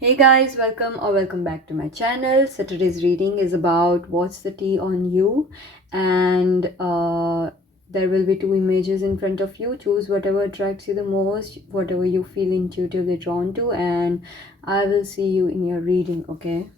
Hey guys, welcome back to my channel. So today's reading is about what's the tea on you, and there will be two images in front of you. Choose whatever attracts you the most, whatever you feel intuitively drawn to, and I will see you in your reading, okay?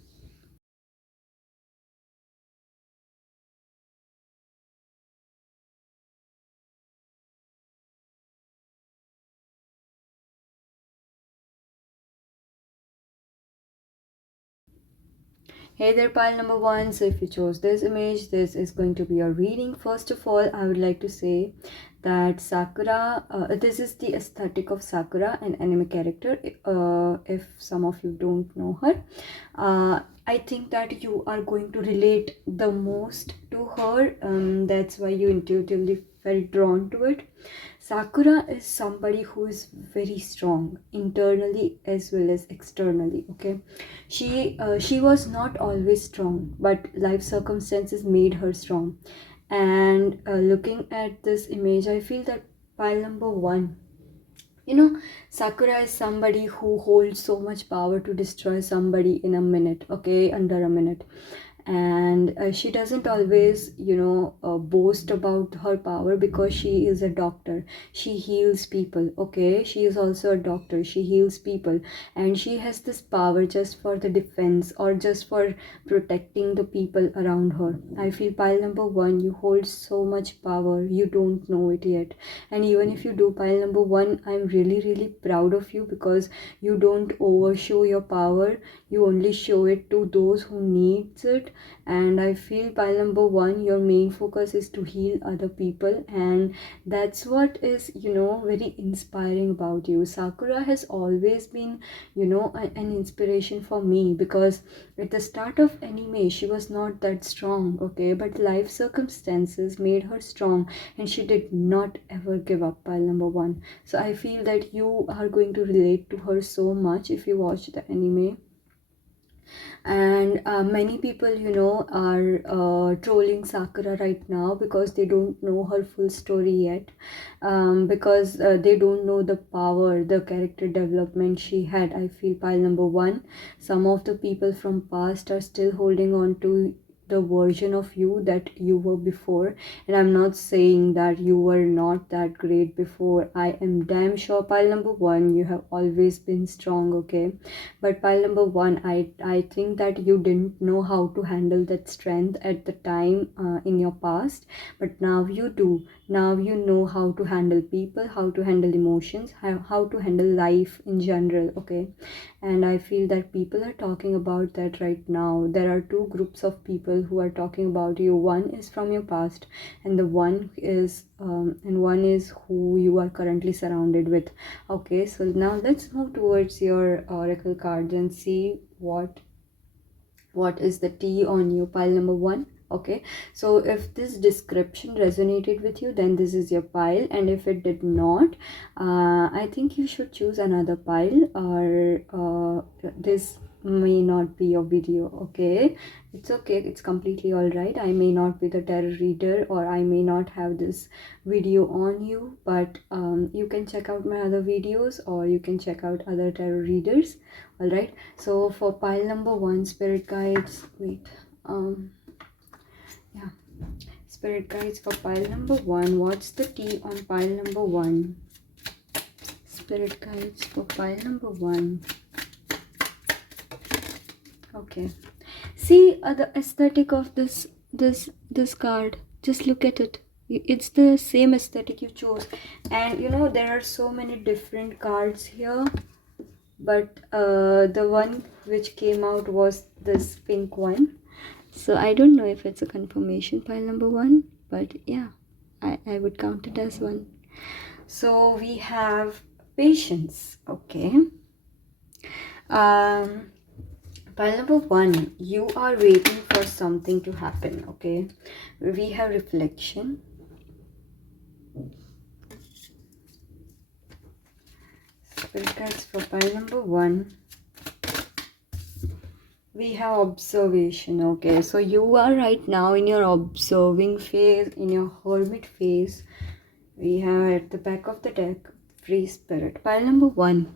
Hey there, pile number one. So, if you chose this image, this is going to be your reading. First of all, I would like to say that this is the aesthetic of Sakura, an anime character. If some of you don't know her, I think that you are going to relate the most to her. That's why you intuitively felt drawn to it. Sakura is somebody who is very strong internally as well as externally. Okay, she was not always strong, but life circumstances made her strong. And looking at this image, I feel that pile number one, Sakura is somebody who holds so much power to destroy somebody in a minute, okay, under a minute. And she doesn't always boast about her power because she is a doctor. She heals people, okay, she is also a doctor. She heals people, and she has this power just for the defense or just for protecting the people around her. I feel pile number one, you hold so much power, you don't know it yet. And even if you do, pile number one, I'm really proud of you because you don't overshow your power. You only show it to those who needs it. And I feel pile number one, your main focus is to heal other people, and that's what is very inspiring about you. Sakura has always been an inspiration for me because at the start of anime she was not that strong, okay, but life circumstances made her strong, and she did not ever give up. Pile number one, so I feel that you are going to relate to her so much if you watch the anime. And many people are trolling Sakura right now because they don't know her full story yet, because they don't know the power, the character development she had. I feel pile number one, some of the people from past are still holding on to the version of you that you were before. And I'm not saying that you were not that great before. I am damn sure, pile number one, you have always been strong, okay? But pile number one, I think that you didn't know how to handle that strength at the time in your past, but now you do. Now you know how to handle people, how to handle emotions, how to handle life in general, okay? And I feel that people are talking about that right now. There are two groups of people who are talking about you. One is from your past, and one is who you are currently surrounded with. Okay, so now let's move towards your oracle cards and see what is the tea on you, pile number one. Okay, so if this description resonated with you, then this is your pile, and if it did not, I think you should choose another pile, or this may not be your video. Okay, it's okay, it's completely all right. I may not be the tarot reader, or I may not have this video on you, but you can check out my other videos, or you can check out other tarot readers. All right, so for pile number one, spirit guides, wait, yeah, spirit guides for pile number one, what's the tea on pile number one? Spirit guides for pile number one. Okay, see the aesthetic of this card, just look at it. It's the same aesthetic you chose, and there are so many different cards here, but the one which came out was this pink one. So I don't know if it's a confirmation, pile number one, but yeah, I would count it as one. So we have patience, okay. um Pile number one, you are waiting for something to happen, okay. We have reflection, spirit guides for pile number one. We have observation, okay. So you are right now in your observing phase, in your hermit phase. We have at the back of the deck free spirit, pile number one.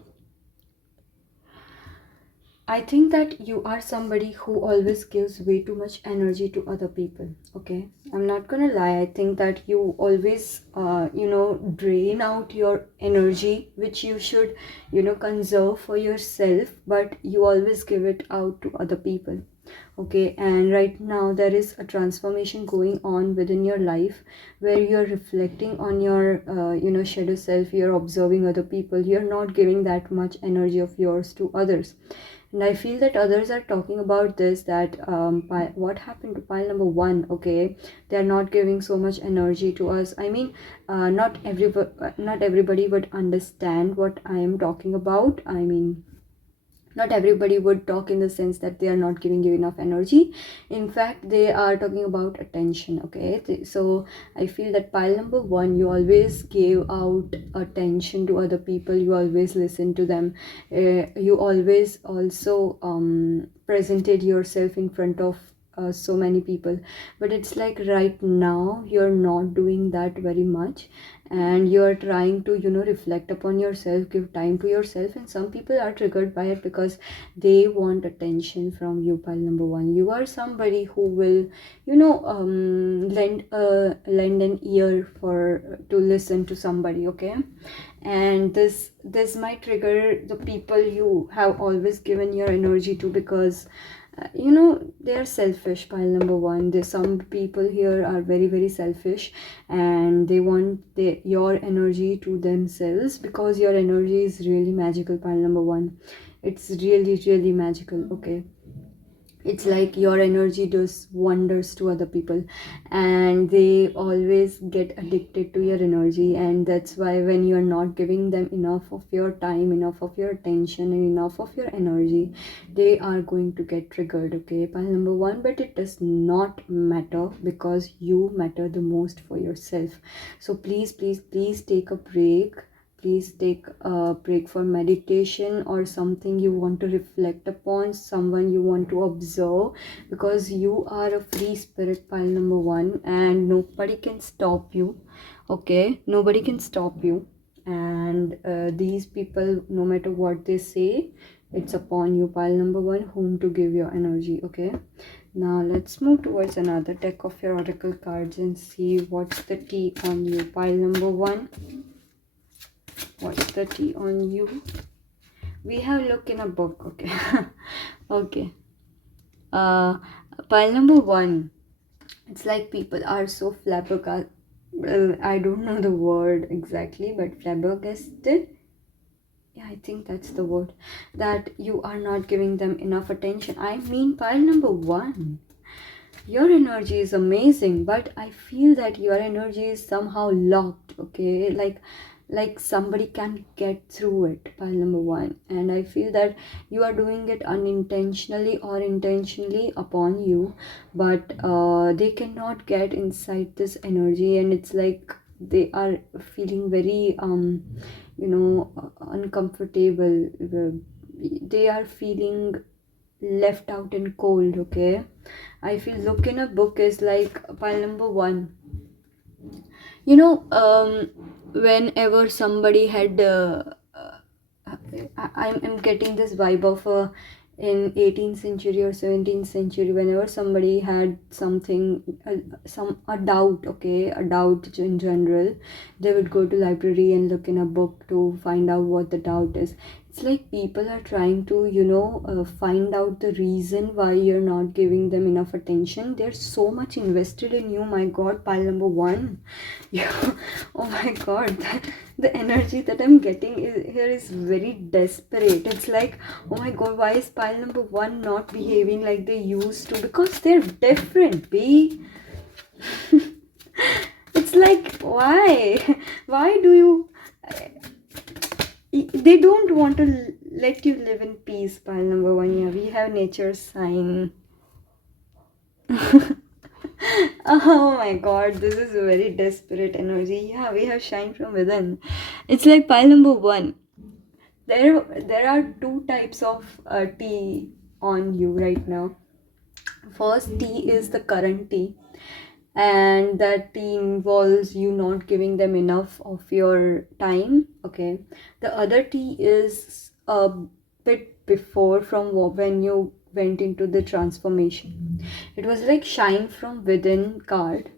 I think that you are somebody who always gives way too much energy to other people. Okay, I'm not gonna lie. I think that you always, drain out your energy, which you should, conserve for yourself, but you always give it out to other people. Okay, and right now there is a transformation going on within your life where you're reflecting on your, shadow self. You're observing other people. You're not giving that much energy of yours to others, and I feel that others are talking about this, that what happened to pile number one. Okay, they are not giving so much energy to us. I mean, not everybody would understand what I am talking about. I mean, not everybody would talk in the sense that they are not giving you enough energy. In fact, they are talking about attention. Okay, so I feel that pile number one, you always gave out attention to other people. You always listen to them. You always also presented yourself in front of so many people, but it's like right now you're not doing that very much, and you're trying to, reflect upon yourself, give time to yourself, and some people are triggered by it because they want attention from you. Pile number one, you are somebody who will, lend an ear for to listen to somebody. Okay, and this might trigger the people you have always given your energy to, because they are selfish. Pile number one, there's some people here are very very selfish, and they want your energy to themselves, because your energy is really magical. Pile number one, it's really really magical. Okay, it's like your energy does wonders to other people, and they always get addicted to your energy, and that's why when you're not giving them enough of your time, enough of your attention, and enough of your energy, they are going to get triggered. Okay, pile number one, but it does not matter, because you matter the most for yourself. So please please please take a break. Please take a break for meditation or something you want to reflect upon, someone you want to observe, because you are a free spirit. Pile number one, and nobody can stop you. Okay, nobody can stop you, and these people, no matter what they say, it's upon you. Pile number one, whom to give your energy. Okay, now let's move towards another deck of your oracle cards and see what's the tea on you. Pile number one, what's the tea on you? We have look in a book. Okay. Okay. uh Pile number one, it's like people are so flabbergasted. I don't know the word exactly, but flabbergasted, yeah, I think that's the word, that you are not giving them enough attention. I mean, pile number one, your energy is amazing, but I feel that your energy is somehow locked. Okay, like somebody can get through it. Pile number one, and I feel that you are doing it unintentionally or intentionally upon you, but they cannot get inside this energy, and it's like they are feeling very uncomfortable. They are feeling left out and cold. Okay, I feel look in a book is like pile number one. You know, whenever somebody had, I'm getting this vibe of in 18th century or 17th century, whenever somebody had something, a doubt. Okay, a doubt in general, they would go to library and look in a book to find out what the doubt is. It's like people are trying to, find out the reason why you're not giving them enough attention. They're so much invested in you. My god, pile number one. Yeah. Oh my god, the energy that I'm getting here is very desperate. It's like, oh my god, why is pile number one not behaving like they used to? Because they're different, B. It's like, why? Why do you? They don't want to let you live in peace. Pile number one. Yeah, we have nature's sign. Oh my god, this is a very desperate energy. Yeah, we have shine from within. It's like pile number one. There are two types of tea on you right now. First tea is the current tea, and that tea involves you not giving them enough of your time. Okay, the other tea is bit before from when you went into the transformation. It was like shine from within card,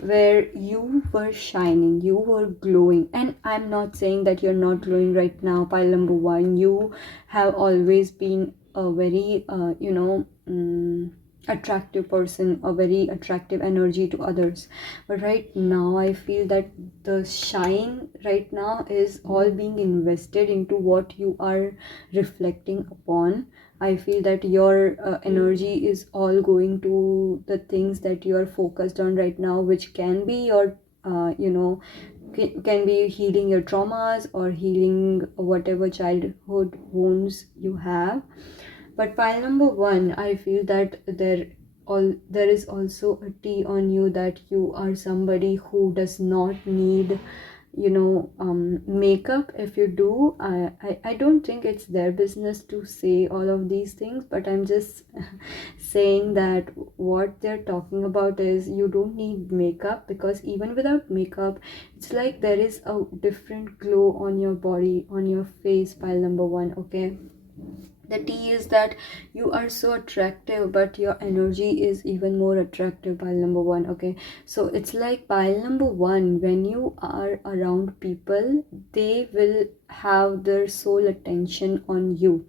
where you were shining, you were glowing. And I'm not saying that you're not glowing right now, pile number one. You have always been a very, attractive person, a very attractive energy to others. But right now, I feel that the shine right now is all being invested into what you are reflecting upon. I feel that your energy is all going to the things that you are focused on right now, which can be your, can be healing your traumas or healing whatever childhood wounds you have. But pile number one, I feel that there is also a T on you, that you are somebody who does not need, makeup. If you do, I don't think it's their business to say all of these things, but I'm just saying that what they're talking about is you don't need makeup, because even without makeup, it's like there is a different glow on your body, on your face, pile number one. Okay, the T is that you are so attractive, but your energy is even more attractive, pile number one. Okay, so it's like pile number one, when you are around people, they will have their sole attention on you.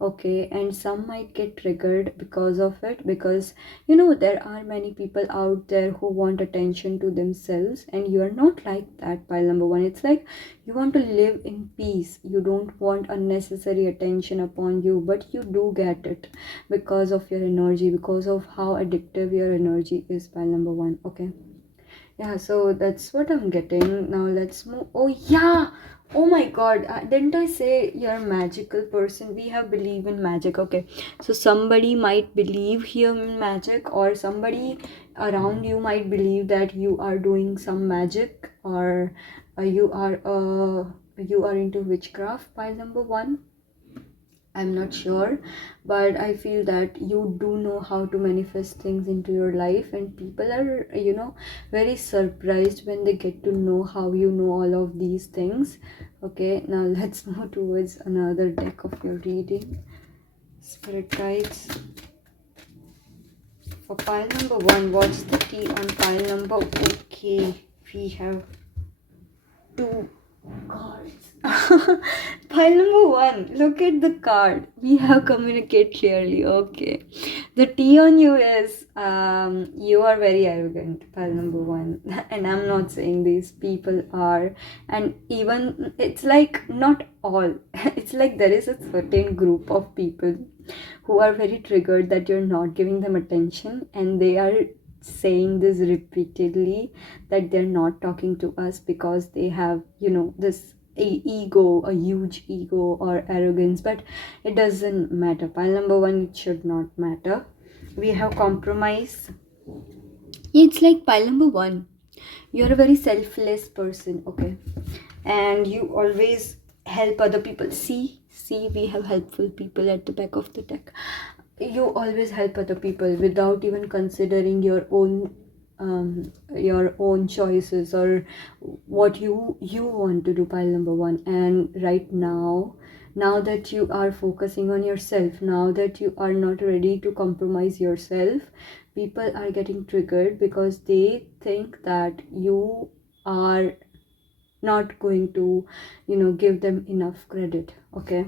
Okay, and some might get triggered because of it, because there are many people out there who want attention to themselves, and you are not like that, pile number one. It's like you want to live in peace, you don't want unnecessary attention upon you, but you do get it because of your energy, because of how addictive your energy is, pile number one. Okay, yeah, so that's what I'm getting. Now let's move. Oh yeah, oh my god, didn't I say you're a magical person? We have believe in magic. Okay, so somebody might believe here in magic, or somebody around you might believe that you are doing some magic, or you are into witchcraft, pile number one. I'm not sure, but I feel that you do know how to manifest things into your life, and people are, very surprised when they get to know how you know all of these things. Okay, now let's move towards another deck of your reading. Spirit guides for pile number one. What's the T on pile number? Okay, we have two cards. Pile number one, look at the card. We have communicate clearly. Okay, the T on you is you are very arrogant, pile number one. And I'm not saying these people are, and even it's like not all. It's like there is a certain group of people who are very triggered that you're not giving them attention, and they are saying this repeatedly, that they're not talking to us because they have, this ego, a huge ego or arrogance. But it doesn't matter, pile number one, it should not matter. We have compromise. It's like pile number one, you're a very selfless person. Okay, and you always help other people. See, we have helpful people at the back of the deck. You always help other people without even considering your own choices, or what you want to do, pile number one. And right now that you are focusing on yourself, now that you are not ready to compromise yourself, people are getting triggered because they think that you are not going to, give them enough credit. Okay,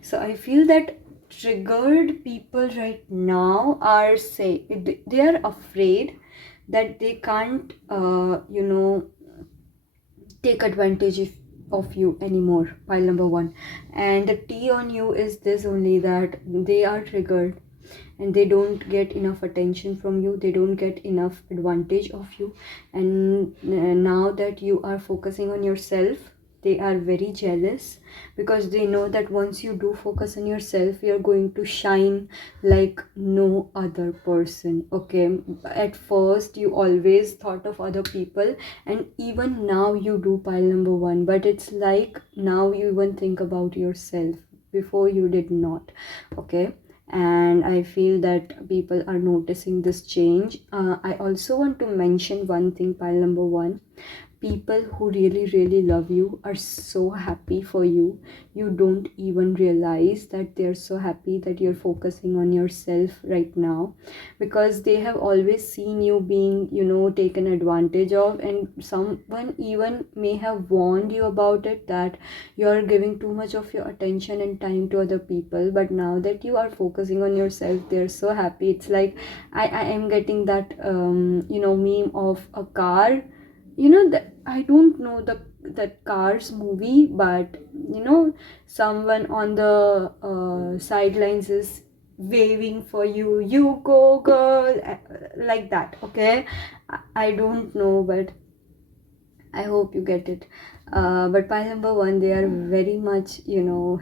so I feel that triggered people right now are they are afraid that they can't, take advantage of you anymore, pile number one. And the T on you is this only, that they are triggered and they don't get enough attention from you, they don't get enough advantage of you. And now that you are focusing on yourself, they are very jealous, because they know that once you do focus on yourself, you're going to shine like no other person. Okay, at first you always thought of other people, and even now you do, pile number one, but it's like now you even think about yourself, before you did not. Okay, and I feel that people are noticing this change. I also want to mention one thing, pile number one, People who really really love you are so happy for you. You don't even realize that they're so happy that you're focusing on yourself right now, because they have always seen you being, taken advantage of, and someone even may have warned you about it, that you're giving too much of your attention and time to other people. But now that you are focusing on yourself, they're so happy. It's like I am getting that meme of a car, that I don't know that Cars movie, but someone on the sidelines is waving for you, you go girl, like that. Okay, I don't know, but I hope you get it. But pile number one, they are very much,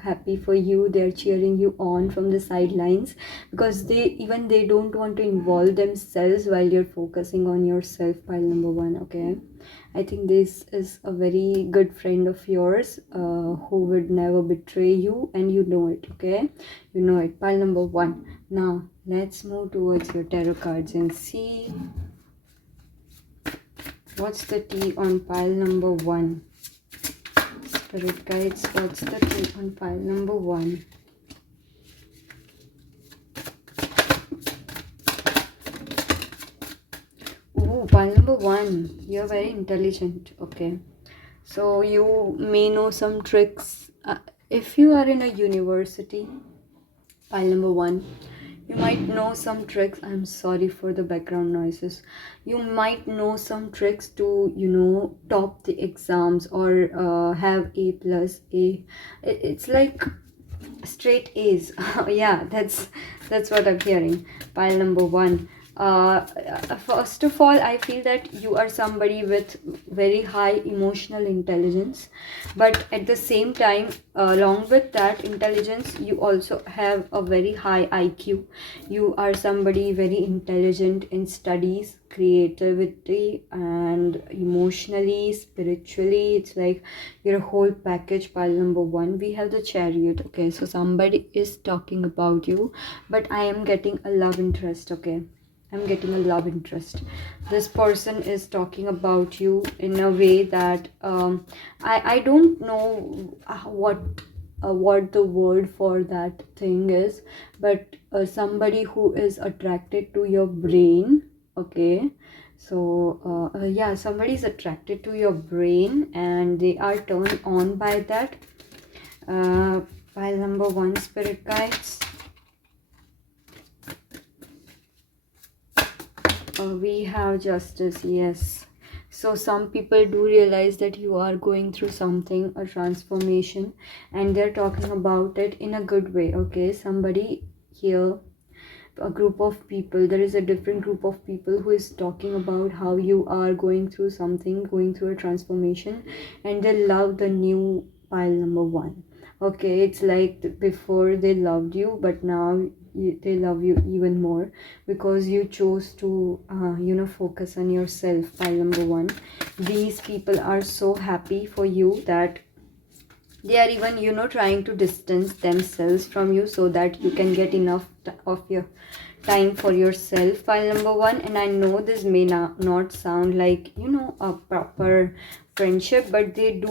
happy for you. They are cheering you on from the sidelines, because they don't want to involve themselves while you're focusing on yourself. Pile number one, okay. I think this is a very good friend of yours, who would never betray you, and you know it, okay? You know it. Pile number one. Now let's move towards your tarot cards and see what's the tea on pile number one. Spirit guides, what's the tea on pile number one? Oh, pile number one. You're very intelligent. Okay. So you may know some tricks. If you are in a university, pile number one, you might know some tricks. I'm sorry for the background noises. You might know some tricks to, top the exams, or have A plus A. It's like straight A's. Yeah, that's what I'm hearing. Pile number one. First of all, I feel that you are somebody with very high emotional intelligence, but at the same time, along with that intelligence, you also have a very high IQ. You are somebody very intelligent in studies, creativity, and emotionally, spiritually. It's like your whole package. Pile number one, we have the Chariot. Okay, so somebody is talking about you, but I am getting a love interest. Okay, I'm getting a love interest. This person is talking about you in a way that I don't know what the word for that thing is, but somebody who is attracted to your brain. Okay, so yeah, somebody is attracted to your brain and they are turned on by that. Pile number one, spirit guides. We have justice. Yes, so some people do realize that you are going through something, a transformation, and they're talking about it in a good way. Okay, somebody here, a group of people, there is a different group of people who is talking about how you are going through something, going through a transformation, and they love the new pile number one. Okay, it's like before they loved you, but now they love you even more, because you chose to focus on yourself. Pile number one, these people are so happy for you that they are even trying to distance themselves from you, so that you can get enough of your time for yourself. Pile number one, and I know this may not sound like a proper friendship, but they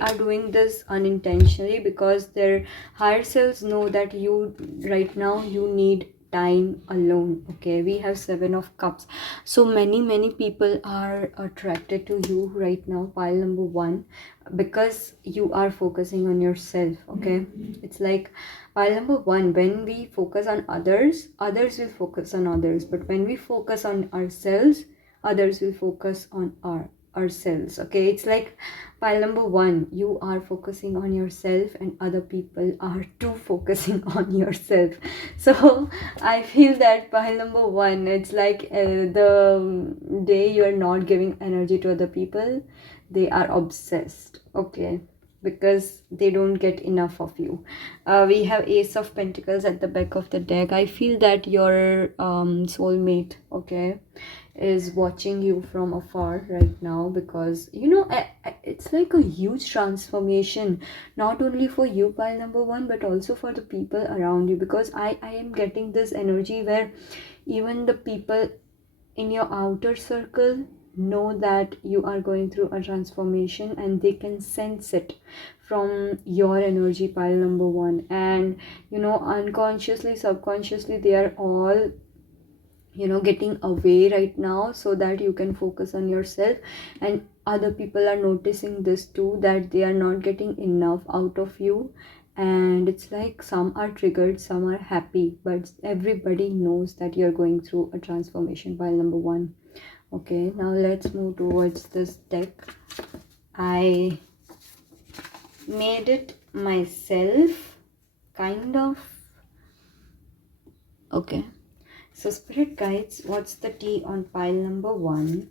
are doing this unintentionally, because their higher selves know that you right now you need time alone. Okay, we have Seven of Cups, so many people are attracted to you right now. Pile number one, because you are focusing on yourself. Okay, it's like pile number one, when we focus on others, others will focus on others, but when we focus on ourselves, others will focus on ourselves. Okay, it's like pile number one, you are focusing on yourself and other people are too focusing on yourself. So I feel that pile number one, it's like the day you are not giving energy to other people, they are obsessed. Okay, because they don't get enough of you. We have Ace of Pentacles at the back of the deck. I feel that your soulmate, okay, is watching you from afar right now, because it's like a huge transformation, not only for you, pile number one, but also for the people around you, because I am getting this energy where even the people in your outer circle, know that you are going through a transformation, and they can sense it from your energy, pile number one. And unconsciously, subconsciously, they are all getting away right now, so that you can focus on yourself. And other people are noticing this too, that they are not getting enough out of you. And it's like some are triggered, some are happy, but everybody knows that you're going through a transformation, pile number one. Okay, now let's move towards this deck. I made it myself, kind of. Okay, so spirit guides, what's the tea on pile number one?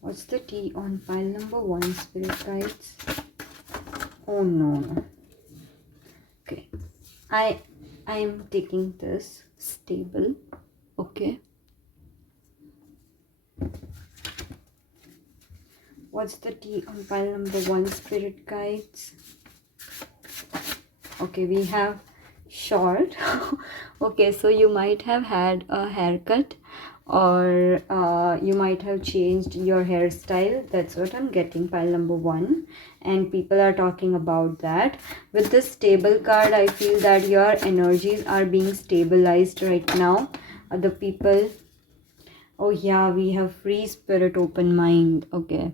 What's the tea on pile number one, spirit guides? Oh no. Okay, I am taking this stable. Okay, what's the tea on pile number one, spirit guides? Okay, we have short. Okay, so you might have had a haircut, or you might have changed your hairstyle. That's what I'm getting, pile number one. And people are talking about that. With this stable card, I feel that your energies are being stabilized right now. Other people, oh yeah, we have free spirit, open mind. Okay,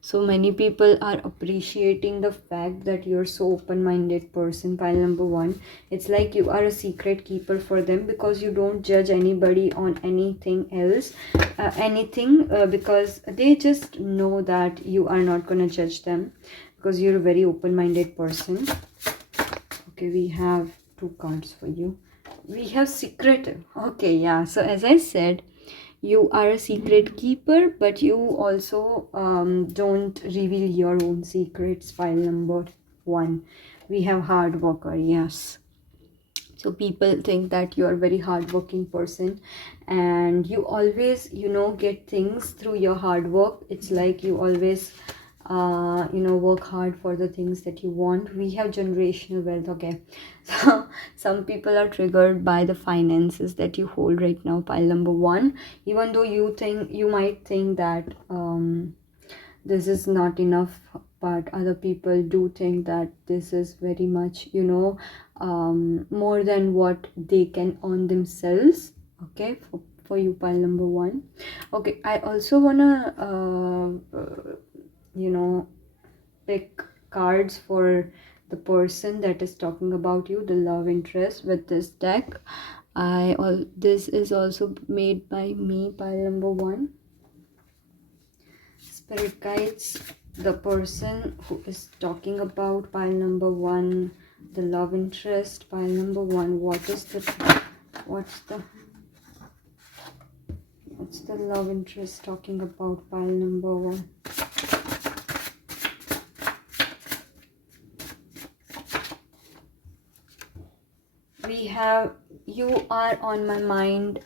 so many people are appreciating the fact that you're so open-minded person, pile number one. It's like you are a secret keeper for them, because you don't judge anybody on anything else, because they just know that you are not gonna judge them, because you're a very open-minded person. Okay, we have two cards for you. We have secretive. Okay, yeah, so as I said, you are a secret keeper, but you also don't reveal your own secrets, pile number one. We have hard worker, yes. So people think that you are a very hardworking person, and you always get things through your hard work. It's like you always work hard for the things that you want. We have generational wealth. Okay, so some people are triggered by the finances that you hold right now, pile number one. Even though you might think that this is not enough, but other people do think that this is very much more than what they can earn themselves. Okay, for you, pile number one. Okay, I also wanna pick cards for the person that is talking about you, the love interest, with this deck. This is also made by me, pile number one. Spirit guides, the person who is talking about, pile number one, the love interest, pile number one. What's the love interest talking about, pile number one? We have, you are on my mind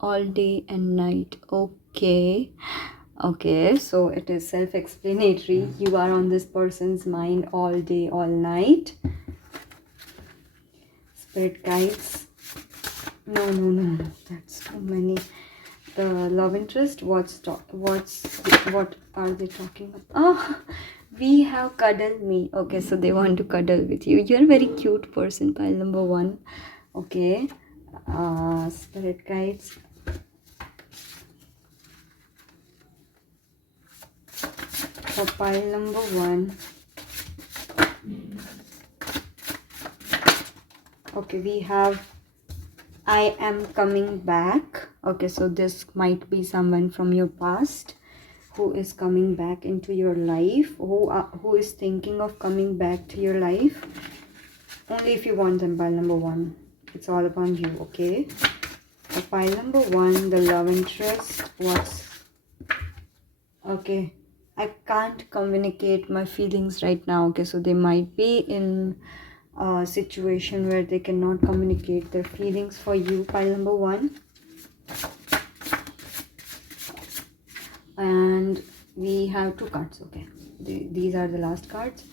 all day and night. Okay, so it is self-explanatory. You are on this person's mind all day, all night. Spirit guides, no, that's too many. The love interest, what are they talking about? Oh, we have cuddle me. Okay, so they want to cuddle with you. You're a very cute person, pile number one. Okay, spirit guides, for pile number one. Okay, we have I am coming back. Okay, so this might be someone from your past who is coming back into your life, who is thinking of coming back to your life. Only if you want them, pile number one. It's all upon you. Okay, so pile number one, the love interest. What's okay? I can't communicate my feelings right now. Okay, so they might be in a situation where they cannot communicate their feelings for you, pile number one. And we have two cards. Okay, these are the last cards.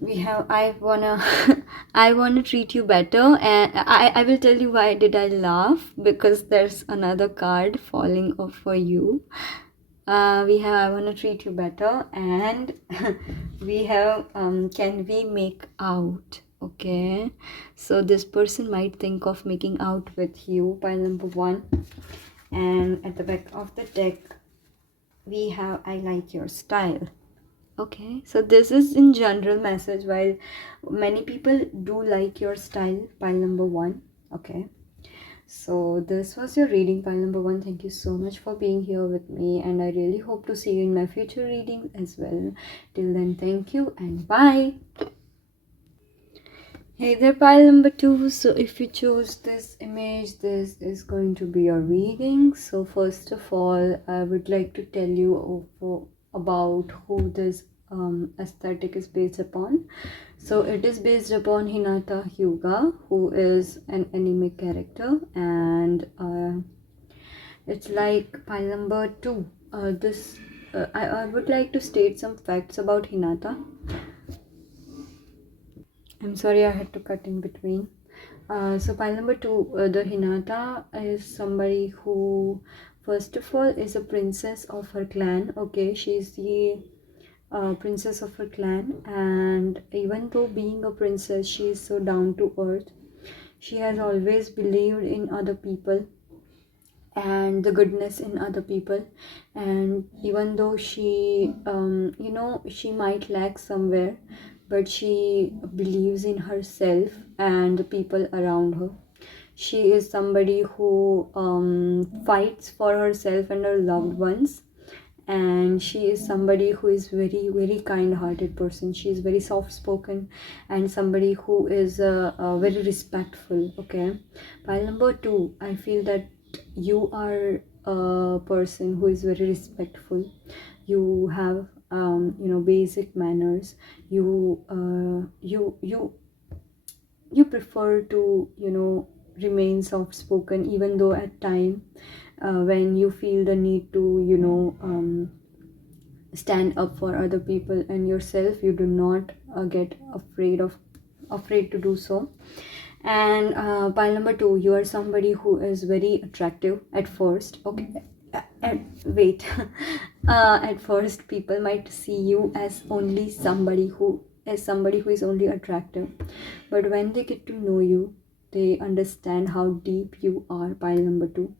We have I wanna treat you better, and I will tell you why did I laugh, because there's another card falling off for you. We have I wanna treat you better, and we have can we make out? Okay, so this person might think of making out with you, pile number one. And at the back of the deck we have I like your style. Okay, so this is in general message, while many people do like your style, pile number one. Okay, so this was your reading, pile number one. Thank you so much for being here with me, and I really hope to see you in my future readings as well. Till then, thank you and bye. Hey there, pile number two. So if you chose this image, this is going to be your reading. So first of all, I would like to tell you about who this aesthetic is based upon. So it is based upon Hinata Hyuga, who is an anime character, and it's like pile number two. I would like to state some facts about Hinata. I'm sorry, I had to cut in between. So pile number two, the Hinata is somebody who, first of all, is a princess of her clan. Okay, she's the princess of her clan, and even though being a princess, she is so down to earth. She has always believed in other people and the goodness in other people, and even though she she might lack somewhere, but she believes in herself and the people around her. She is somebody who fights for herself and her loved ones, and she is somebody who is very very kind hearted person. She is very soft spoken and somebody who is very respectful. Okay, pile number two, I feel that you are a person who is very respectful. You have basic manners. You prefer to remain soft spoken, even though at time when you feel the need to stand up for other people and yourself, you do not get afraid to do so. And pile number two, you are somebody who is very attractive at first. Okay, wait. At first people might see you as only somebody who is only attractive, but when they get to know you, they understand how deep you are, pile number two.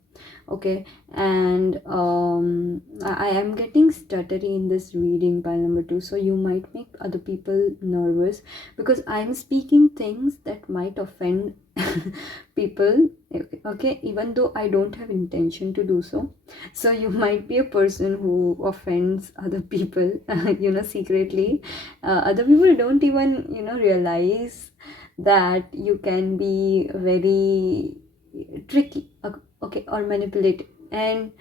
Okay, and I am getting stuttery in this reading, pile number two, so you might make other people nervous because I'm speaking things that might offend people. Okay, even though I don't have intention to do so. So you might be a person who offends other people secretly. Other people don't even realize that you can be very tricky, okay, or manipulative, and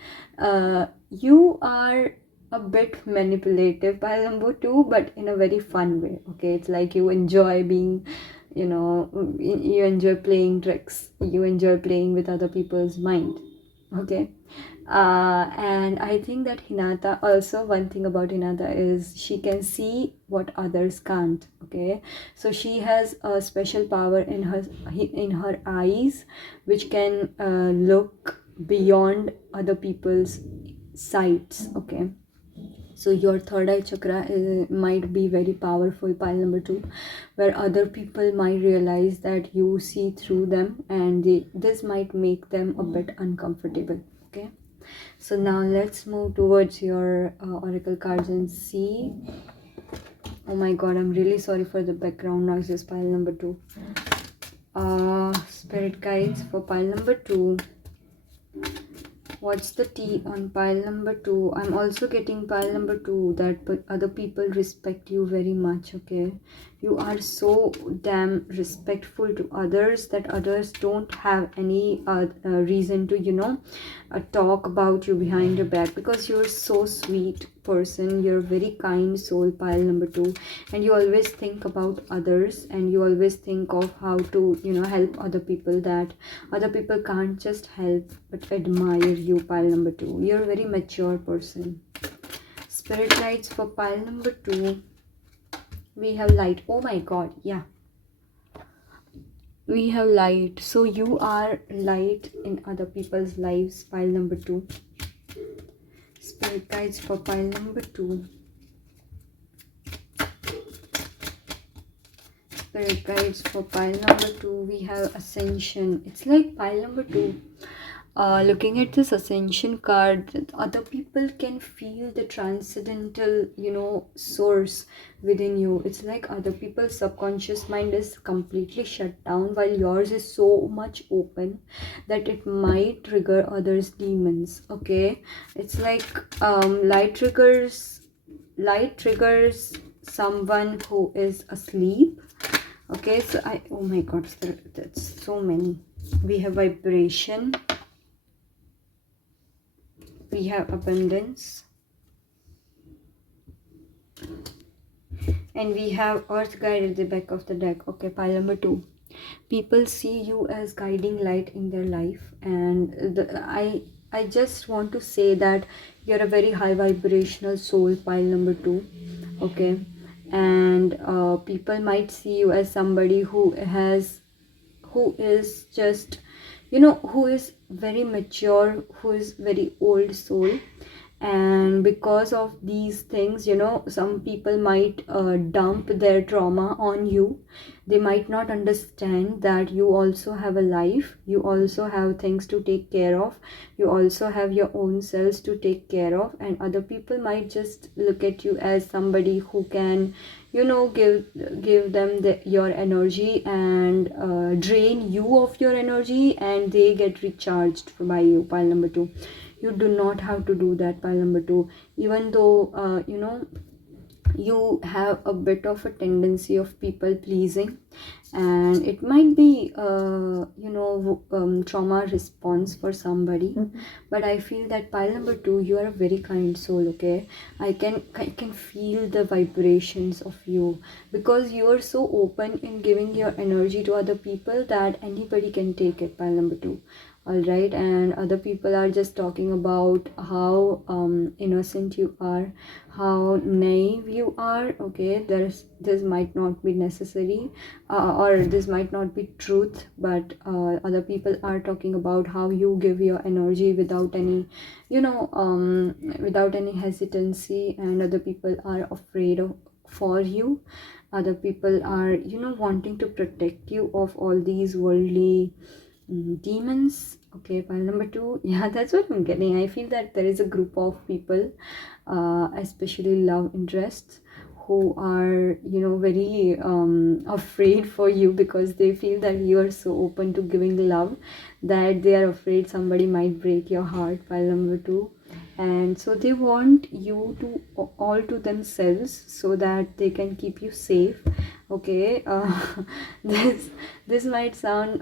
you are a bit manipulative, pile number two, but in a very fun way. Okay, it's like you enjoy being you enjoy playing tricks, you enjoy playing with other people's mind. Okay, and I think that Hinata, also one thing about Hinata is she can see what others can't. Okay, so she has a special power in her eyes, which can look beyond other people's sights. Okay, so your third eye chakra might be very powerful, pile number two, where other people might realize that you see through them, and this might make them a bit uncomfortable. Okay, so now let's move towards your oracle cards and see. Oh my god, I'm really sorry for the background noises, pile number two. Spirit guides for pile number two. What's the tea on pile number two? I'm also getting pile number two that other people respect you very much. Okay, you are so damn respectful to others that others don't have any reason to talk about you behind your back, because you're so sweet person. You're a very kind soul, pile number two, and you always think about others, and you always think of how to help other people, that other people can't just help but admire you, pile number two. You're a very mature person. Spirit guides for pile number two. We have light. Oh my god, yeah. We have light. So you are light in other people's lives. Pile number 2. Spirit guides for pile number 2. Spirit guides for pile number 2. We have ascension. It's like pile number 2. Looking at this ascension card, other people can feel the transcendental, source within you. It's like other people's subconscious mind is completely shut down while yours is so much open that it might trigger others' demons. Okay, it's like light triggers someone who is asleep. Okay, so oh my god, that's so many. We have vibration, we have abundance, and we have earth guide at the back of the deck. Okay, pile number 2. People see you as guiding light in their life, and I just want to say that you're a very high vibrational soul, pile number 2. Okay, and people might see you as somebody who is just, who is very mature, who is very old soul. And because of these things, some people might dump their trauma on you. They might not understand that you also have a life, you also have things to take care of, you also have your own selves to take care of, and other people might just look at you as somebody who can, give them your energy and drain you of your energy, and they get recharged by you, pile number 2. You do not have to do that, pile number 2. Even though you have a bit of a tendency of people pleasing, and it might be trauma response for somebody. But I feel that, pile number 2, you are a very kind soul. Okay, I can feel the vibrations of you, because you are so open in giving your energy to other people that anybody can take it, pile number 2. All right, and other people are just talking about how innocent you are, how naive you are. Okay, this might not be necessary, or this might not be truth, but other people are talking about how you give your energy without any, without any hesitancy, and other people are afraid of for you. Other people are, wanting to protect you of all these worldly demons. Okay, pile number 2. Yeah, that's what I'm getting. I feel that there is a group of people, especially love interests, who are, very afraid for you, because they feel that you are so open to giving love that they are afraid somebody might break your heart, pile number 2. And so they want you to all to themselves so that they can keep you safe. Okay, this might sound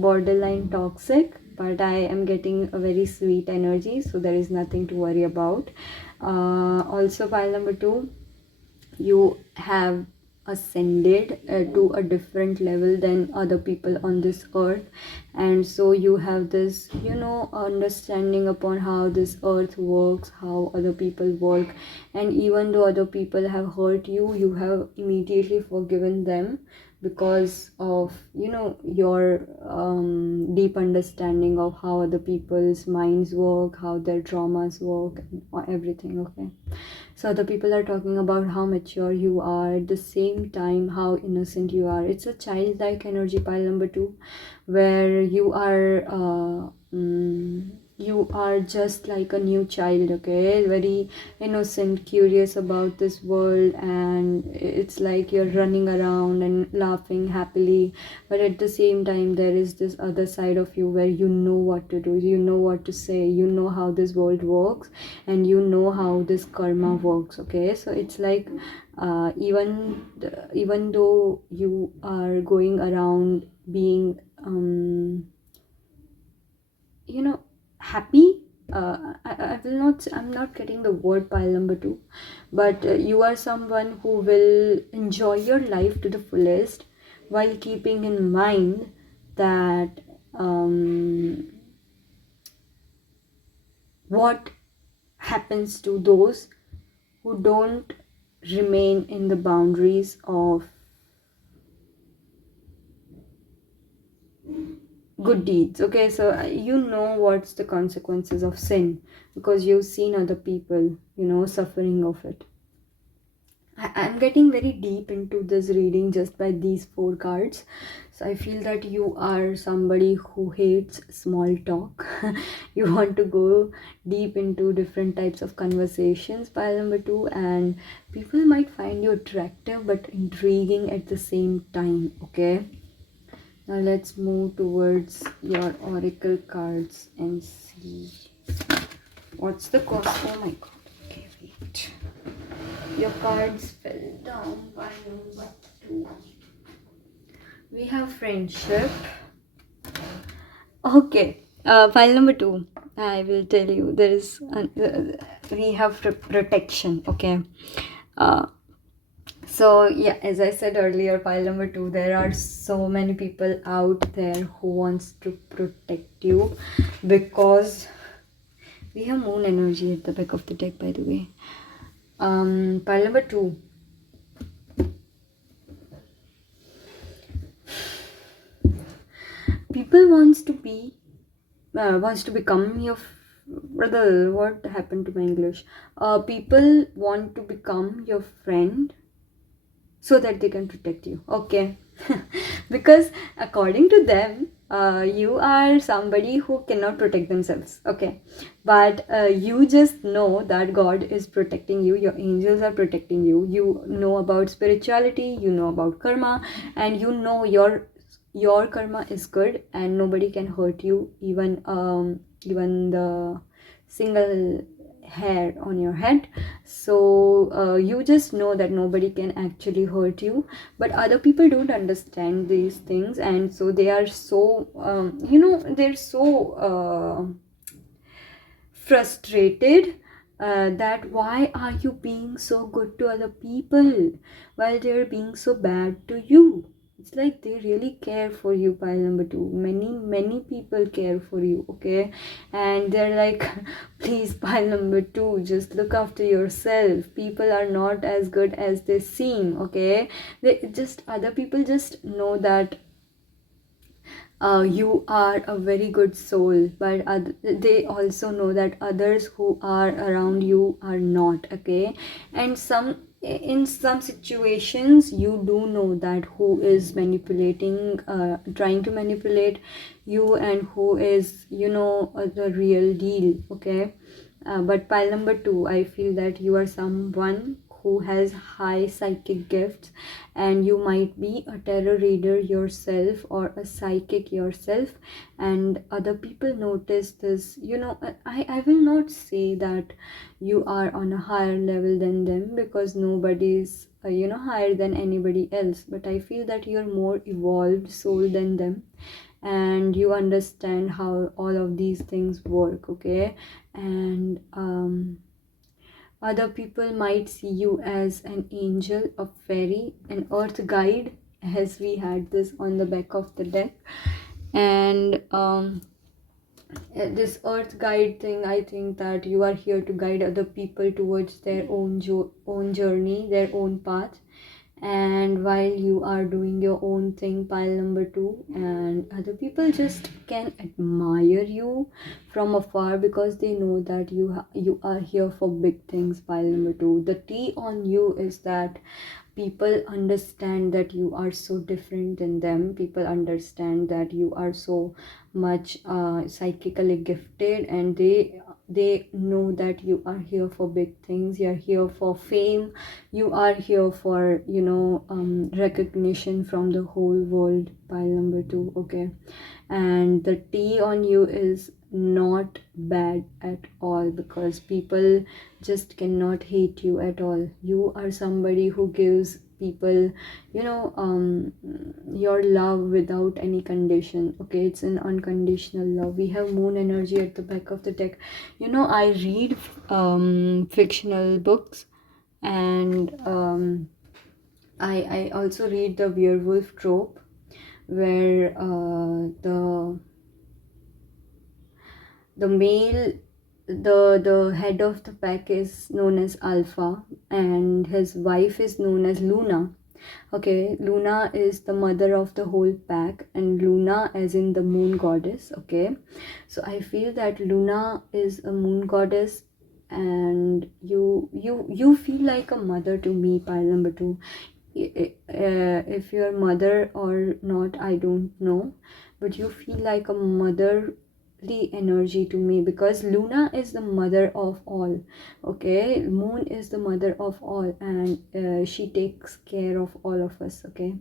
borderline toxic, but I am getting a very sweet energy, so there is nothing to worry about. Also, pile number 2, you have ascended to a different level than other people on this earth, and so you have this, understanding upon how this earth works, how other people work. And even though other people have hurt you, you have immediately forgiven them, because of, your deep understanding of how other people's minds work, how their traumas work, and everything. Okay, so other people are talking about how mature you are, at the same time how innocent you are. It's a childlike energy, pile number 2, where you are just like a new child. Okay, very innocent, curious about this world, and it's like you're running around and laughing happily. But at the same time, there is this other side of you where you know what to do, you know what to say, you know how this world works, and you know how this karma works. Okay, so it's like even though you are going around being happy, I will not, I'm not getting the word, pile number 2, but you are someone who will enjoy your life to the fullest, while keeping in mind that what happens to those who don't remain in the boundaries of good deeds. Okay, so you know what's the consequences of sin because you've seen other people, suffering of it. I'm getting very deep into this reading just by these 4 cards. So I feel that you are somebody who hates small talk. You want to go deep into different types of conversations, pile number 2, and people might find you attractive but intriguing at the same time. Okay. Now let's move towards your oracle cards and see what's the cost. Oh my god. Okay, wait. Your cards fell down by number 2. We have friendship. Okay, file number 2. I will tell you there is we have protection. Okay. So yeah, as I said earlier, pile number 2, there are so many people out there who wants to protect you because we have moon energy at the back of the deck, by the way. Pile number 2. People wants to become your brother. What happened to my English? People want to become your friend so that they can protect you. Okay. Because according to them, you are somebody who cannot protect themselves. Okay. But you just know that God is protecting you, your angels are protecting you, you know about spirituality, you know about karma, and you know your karma is good and nobody can hurt you, even the single hair on your head. So you just know that nobody can actually hurt you, but other people don't understand these things, and so they are so they're so frustrated, that why are you being so good to other people while they're being so bad to you. It's like they really care for you, pile number 2. Many people care for you. Okay, and they're like, please, pile number 2, just look after yourself. People are not as good as they seem. Okay, they just, other people just know that you are a very good soul, but they also know that others who are around you are not. Okay, and in some situations you do know that who is manipulating, trying to manipulate you, and who is the real deal. Okay, but pile number 2, I feel that you are someone who has high psychic gifts, and you might be a tarot reader yourself or a psychic yourself, and other people notice this. I will not say that you are on a higher level than them, because nobody's higher than anybody else, but I feel that you're more evolved soul than them, and you understand how all of these things work. Okay, and other people might see you as an angel, a fairy, an earth guide, as we had this on the back of the deck. And this earth guide thing, I think that you are here to guide other people towards their own journey, their own path, and while you are doing your own thing, pile number 2, and other people just can admire you from afar because they know that you are here for big things, pile number 2. The T on you is that people understand that you are so different than them. People understand that you are so much psychically gifted, and they know that you are here for big things, you are here for fame, you are here for recognition from the whole world, pile number 2. Okay, and the T on you is not bad at all, because people just cannot hate you at all. You are somebody who gives people your love without any condition. Okay, it's an unconditional love. We have moon energy at the back of the deck. I read fictional books, and I also read the werewolf trope, where the male the head of the pack is known as Alpha, and his wife is known as Luna. Okay, Luna is the mother of the whole pack, and Luna as in the moon goddess. Okay, so I feel that Luna is a moon goddess, and you feel like a mother to me, pile number two. If you're mother or not, I don't know, but you feel like a motherly energy to me, because Luna is the mother of all. Okay, moon is the mother of all, and she takes care of all of us. Okay,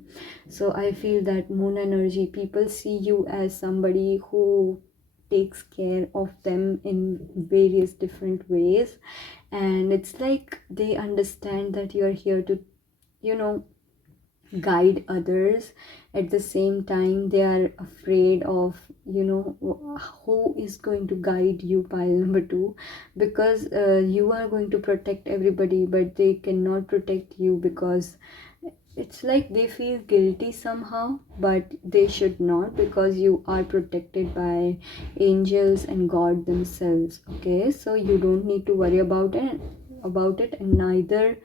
so I feel that moon energy, people see you as somebody who takes care of them in various different ways, and it's like they understand that you're here to, you know, guide others. At the same time, they are afraid of, you know, who is going to guide you, pile number two, because you are going to protect everybody, but they cannot protect you, because it's like they feel guilty somehow, but they should not, because you are protected by angels and God themselves. Okay, so you don't need to worry about it, and neither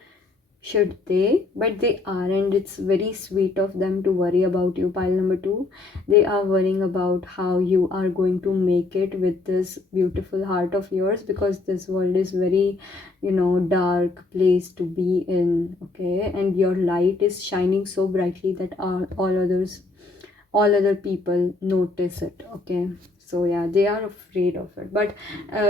should they, but they are, and it's very sweet of them to worry about you, pile number two. They are worrying about how you are going to make it with this beautiful heart of yours, because this world is very, you know, dark place to be in. Okay, and your light is shining so brightly that all other people notice it. Okay, so yeah, they are afraid of it, but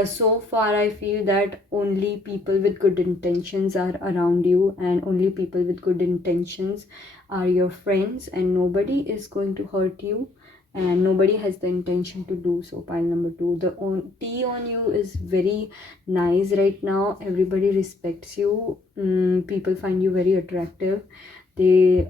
so far I feel that only people with good intentions are around you, and only people with good intentions are your friends, and nobody is going to hurt you, and nobody has the intention to do so, pile number two. The tea on you is very nice right now. Everybody respects you. People find you very attractive. They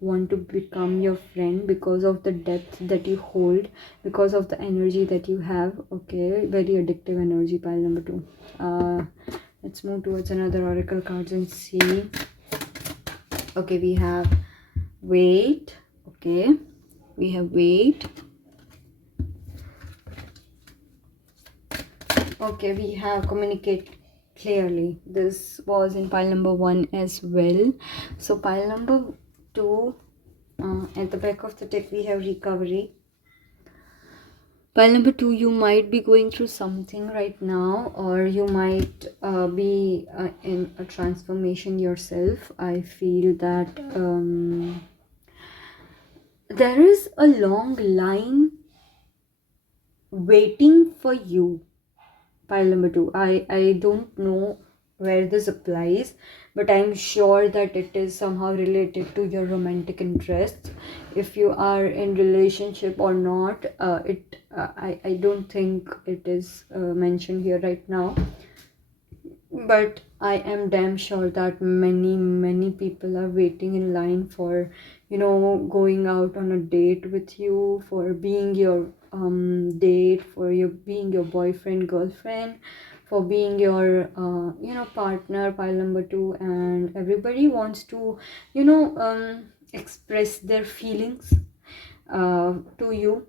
want to become your friend because of the depth that you hold, because of the energy that you have. Okay, very addictive energy, pile number two. Let's move towards another oracle cards and see. Okay, we have wait. Okay, we have wait. Okay, we have communicate clearly. This was in pile number one as well. So pile number two, at the back of the deck we have recovery. Pile number two, you might be going through something right now, or you might be in a transformation yourself. I feel that there is a long line waiting for you, pile number two. I don't know where this applies, but I'm sure that it is somehow related to your romantic interests. If you are in relationship or not, I don't think it is mentioned here right now, but I am damn sure that many people are waiting in line for, you know, going out on a date with you, for being your date, for your being your boyfriend, girlfriend, for being your you know, partner, pile number two. And everybody wants to, you know, express their feelings to you.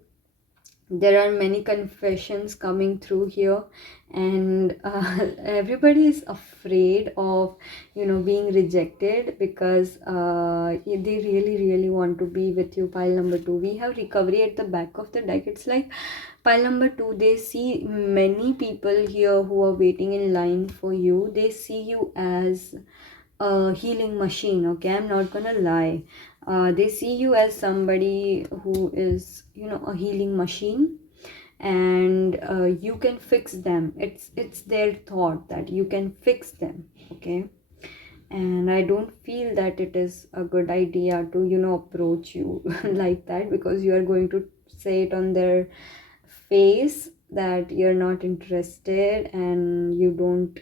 There are many confessions coming through here, and everybody is afraid of, you know, being rejected, because they really want to be with you, pile number two. We have recovery at the back of the deck. It's like pile number two, they see many people here who are waiting in line for you. They see you as a healing machine. Okay, I'm not gonna lie. They see you as somebody who is, you know, a healing machine, and you can fix them. It's their thought that you can fix them. Okay, and I don't feel that it is a good idea to, you know, approach you like that, because you are going to say it on their face that you're not interested, and you don't,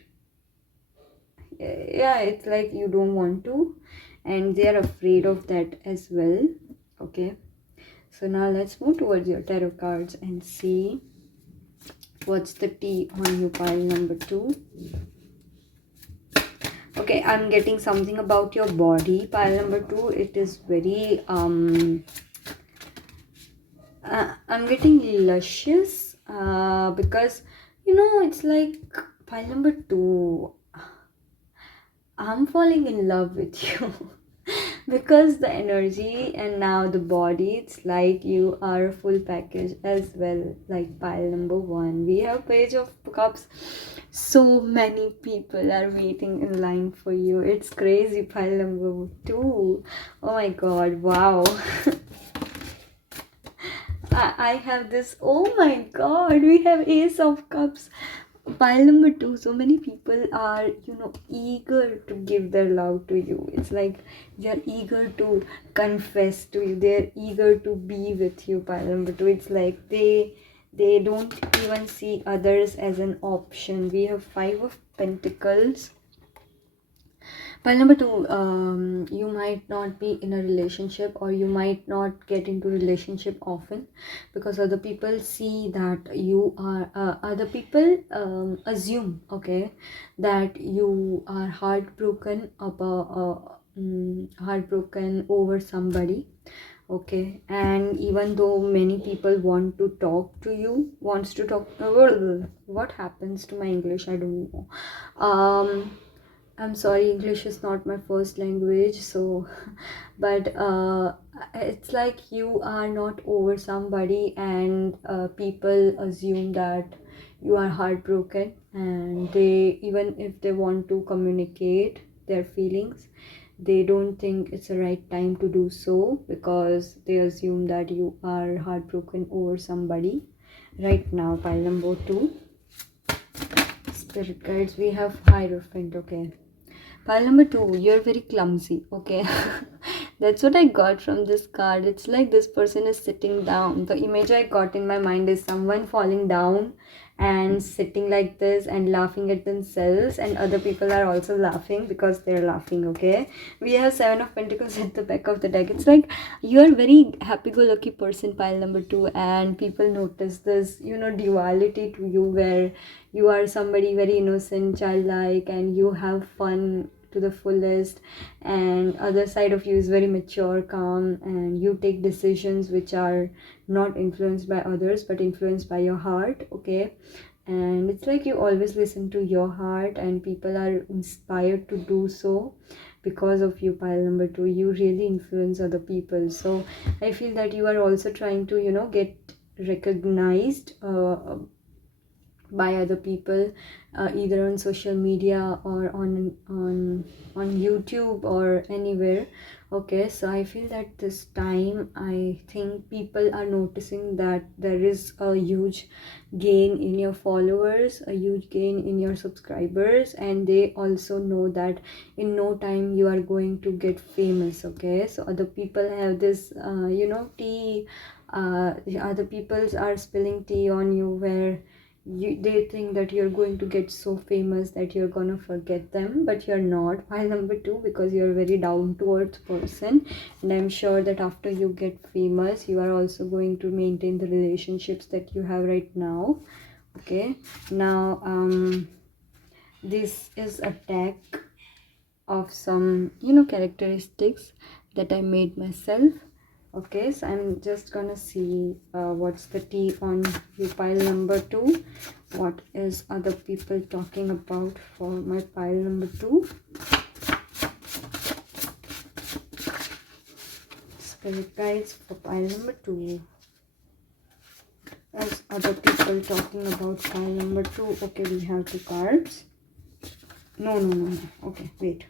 yeah, it's like you don't want to, and they are afraid of that as well. Okay, so now let's move towards your tarot cards and see what's the tea on you, pile number two. Okay, I'm getting something about your body, pile number two. It is very I'm getting luscious, because It's like pile number 2. I'm falling in love with you. Because the energy and now the body, it's like you are a full package as well. Like pile number 1, we have page of cups. So many people are waiting in line for you. It's crazy. Pile number 2. Oh my god, wow. I have this. Oh my god, we have ace of cups. Pile number 2, so many people are eager to give their love to you. It's like they're eager to confess to you, they're eager to be with you. Pile number 2, it's like they don't even see others as an option. We have 5 of Pentacles. Pile number 2, you might not be in a relationship, or you might not get into relationship often, because other people see that you are other people assume, okay, that you are heartbroken about heartbroken over somebody, okay. And even though many people want to talk to you, wants to talk, what happens to my English, I don't know. I'm sorry, English is not my first language, so but it's like you are not over somebody, and people assume that you are heartbroken, and they, even if they want to communicate their feelings, they don't think it's the right time to do so, because they assume that you are heartbroken over somebody right now. Pile number 2, spirit guides, we have Hierophant, okay. Pile number 2, you're very clumsy, okay. That's what I got from this card. It's like this person is sitting down. The image I got in my mind is someone falling down and sitting like this and laughing at themselves, and other people are also laughing because they're laughing, okay. We have 7 of Pentacles at the back of the deck. It's like you're very happy-go-lucky person, pile number 2, and people notice this duality to you, where you are somebody very innocent, childlike, and you have fun to the fullest, and other side of you is very mature, calm, and you take decisions which are not influenced by others but influenced by your heart, okay. And it's like you always listen to your heart, and people are inspired to do so because of you. Pile number 2, you really influence other people, so I feel that you are also trying to get recognized by other people, either on social media or on YouTube or anywhere, okay. So I feel that this time, I think people are noticing that there is a huge gain in your followers, a huge gain in your subscribers, and they also know that in no time you are going to get famous, okay. So other people have this tea, other peoples are spilling tea on you, where they think that you're going to get so famous that you're gonna forget them, but you're not. Pile number 2, because you're a very down to earth person, and I'm sure that after you get famous, you are also going to maintain the relationships that you have right now, okay. Now this is a deck of some characteristics that I made myself, okay. So I'm just gonna see what's the tea on you, pile number 2. What is other people talking about for my pile number 2? Spirit guides for pile number 2. As other people talking about pile number 2. Okay, we have 2 cards. No. Okay, wait.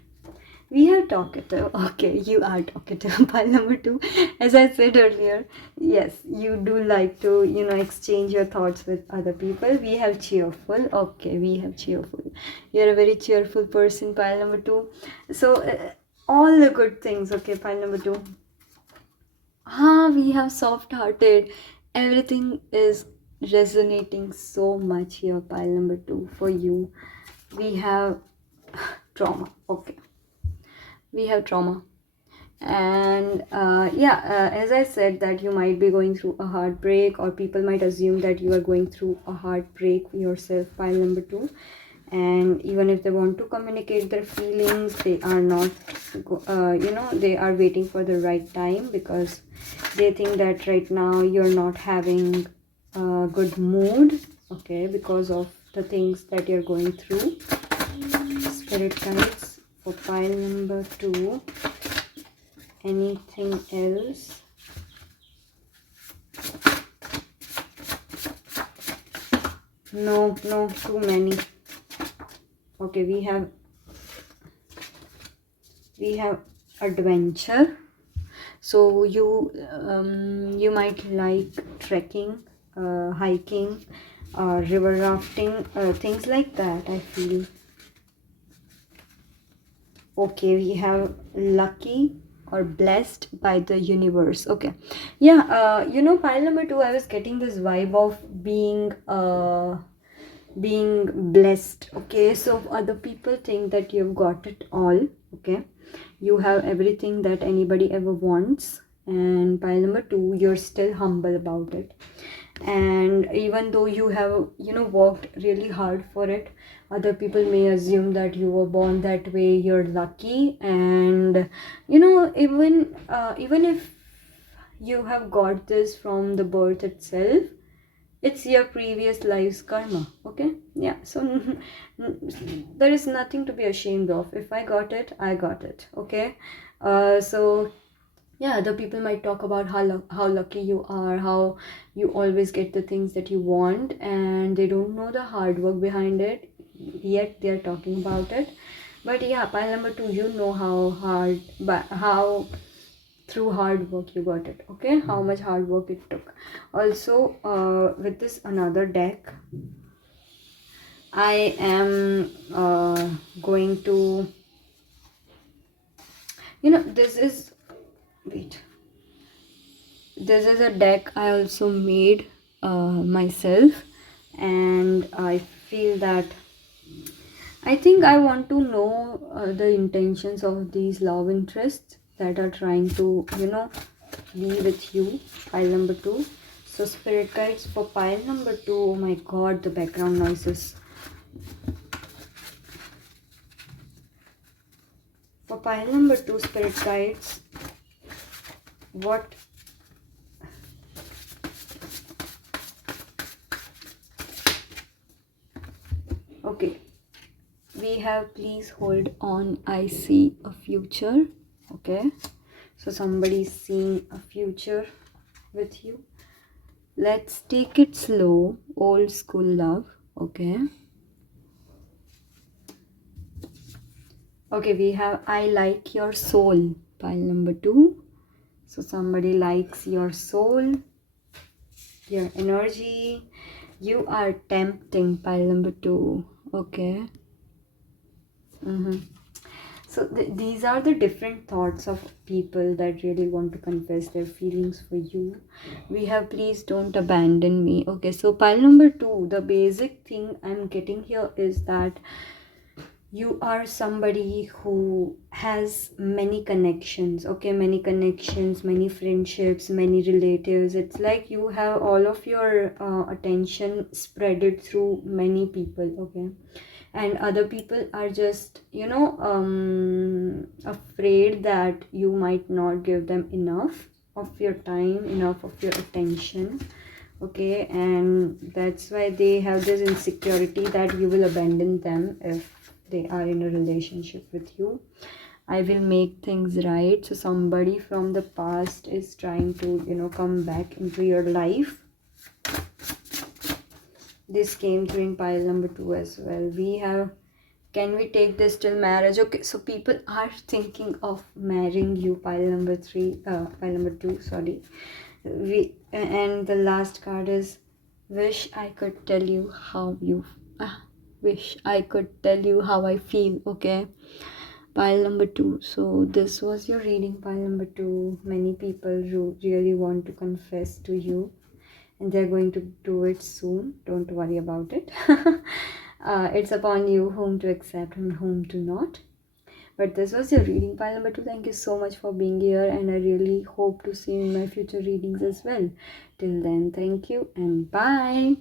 We have talkative. Okay, you are talkative. Pile number 2. As I said earlier, yes, you do like to, exchange your thoughts with other people. We have cheerful. Okay, we have cheerful. You're a very cheerful person, pile number 2. So, all the good things, okay, pile number 2. We have soft-hearted. Everything is resonating so much here, pile number 2, for you. We have trauma. Okay. We have trauma, and as I said, that you might be going through a heartbreak, or people might assume that you are going through a heartbreak yourself, pile number 2. And even if they want to communicate their feelings, they are not they are waiting for the right time, because they think that right now you're not having a good mood, okay, because of the things that you're going through. Spirit guides for pile number 2. Anything else? No, too many. Okay, we have adventure. So you might like trekking, hiking, river rafting, things like that, I feel. Okay, we have lucky or blessed by the universe. Okay, yeah, pile number 2, I was getting this vibe of being blessed. Okay, so other people think that you've got it all. Okay, you have everything that anybody ever wants, and pile number 2, you're still humble about it. And even though you have worked really hard for it, other people may assume that you were born that way, you're lucky. And even if you have got this from the birth itself, it's your previous life's karma. Okay, yeah, so there is nothing to be ashamed of. If I got it, I got it. Okay, so yeah, other people might talk about how lucky you are, how you always get the things that you want, and they don't know the hard work behind it, yet they're talking about it. But yeah, pile number 2, how through hard work you got it. Okay, how much hard work it took. Also, with this another deck, I am going to, this is, wait, this is a deck I also made myself, and I feel that I think I want to know the intentions of these love interests that are trying to be with you. Pile number 2. So spirit guides for pile number 2. Oh my god, the background noises. For pile number 2, spirit guides, what okay, we have please hold on, I see a future. Okay, so somebody's seeing a future with you. Let's take it slow, old school love. Okay, we have I like your soul, pile number 2. So somebody likes your soul, your energy. You are tempting, pile number 2. Okay. So these are the different thoughts of people that really want to confess their feelings for you. We have please don't abandon me. Okay, so pile number 2, the basic thing I'm getting here is that you are somebody who has many connections. Okay, many connections, many friendships, many relatives. It's like you have all of your attention spreaded through many people. Okay, and other people are just afraid that you might not give them enough of your time, enough of your attention. Okay, and that's why they have this insecurity that you will abandon them if they are in a relationship with you. I will make things right. So somebody from the past is trying to come back into your life. This came through in pile number 2 as well. We have, can we take this till marriage? Okay, so people are thinking of marrying you, pile number 2, sorry. And the last card is wish I could tell you how you wish I could tell you how I feel. Okay, pile number 2. So this was your reading, pile number 2. Many people who really want to confess to you, and they're going to do it soon. Don't worry about it. It's upon you whom to accept and whom to not. But this was your reading, pile number 2. Thank you so much for being here, and I really hope to see you in my future readings as well. Till then, thank you and bye.